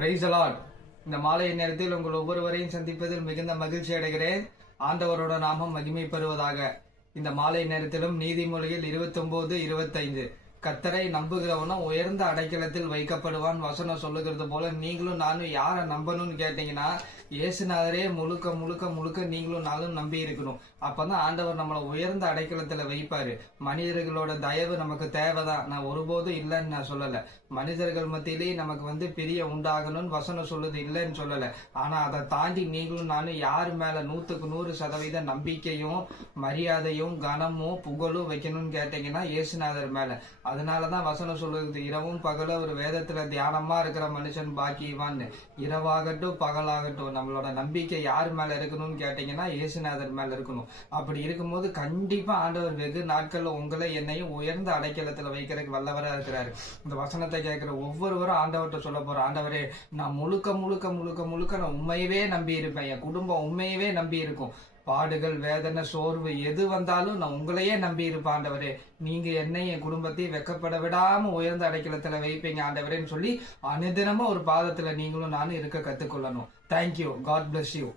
Praise the Lord. இந்த மாலை நேரத்தில் உங்கள் ஒவ்வொருவரையும் சந்திப்பதில் மிகுந்த மகிழ்ச்சி அடைகிறேன். ஆண்டவரோட நாமம் மகிமை பெறுவதாக. இந்த மாலை நேரத்திலும் நீதிமொழியில் 29:25 கர்த்தரை நம்புகிறவனும் உயர்ந்த அடைக்கலத்தில் வைக்கப்படுவான் வசனம் சொல்லுகிறது போல நீங்களும் நானும் யாரை நம்பணும்னு கேட்டீங்கன்னா இயேசுநாதரே முழுக்க முழுக்க முழுக்க நீங்களும் நானும் நம்பி இருக்கணும். அப்பதான் ஆண்டவர் நம்மளை உயர்ந்த அடைக்கலத்துல வைப்பாரு. மனிதர்களோட தயவு நமக்கு தேவைதான், நான் ஒருபோதும் இல்லைன்னு நான் சொல்லல. மனிதர்கள் மத்தியிலேயே நமக்கு பிரிய உண்டாகணும்னு வசனம் சொல்லுது, இல்லைன்னு சொல்லல. ஆனா அதை தாண்டி நீங்களும் நானும் யாரு மேல 100% நம்பிக்கையும் மரியாதையும் கனமும் புகழும் வைக்கணும்னு கேட்டீங்கன்னா இயேசுநாதர் மேல. அதனாலதான் வசனம் சொல்லுது, இரவும் பகல ஒரு வேதத்துல தியானமா இருக்கிற மனுஷன் பாக்கியவான்னு. இரவாகட்டும் பகலாகட்டும் நம்மளோட நம்பிக்கை யார் மேல இருக்கணும்னு கேட்டீங்கன்னா இயேசுநாதர் மேல இருக்கணும். அப்படி இருக்கும்போது கண்டிப்பா ஆண்டவர் வெகு நாட்கள்ல உங்களை என்னையும் உயர்ந்த அடைக்கலத்துல வைக்கிறதுக்கு வல்லவரா இருக்கிறாரு. இந்த வசனத்தை கேட்கிற ஒவ்வொருவரும் ஆண்டவர்கிட்ட சொல்ல போற, ஆண்டவரே நான் முழுக்க முழுக்க முழுக்க முழுக்க நான் உண்மையவே நம்பி இருப்பேன், என் குடும்பம் உண்மையவே நம்பி இருக்கும். பாடுகள் வேதனை சோர்வு எது வந்தாலும் நான் உங்களையே நம்பி இருப்பேன் ஆண்டவரே. நீங்க என்னை என் குடும்பத்தையும் வெக்கப்பட விடாம உயர்ந்த அடைக்கலத்துல வைப்பீங்க ஆண்டவரேன்னு சொல்லி அனுதினமும் ஒரு பாதத்துல நீங்களும் நானும் இருக்க கத்துக்கொள்ளணும். தேங்க்யூ. God bless you.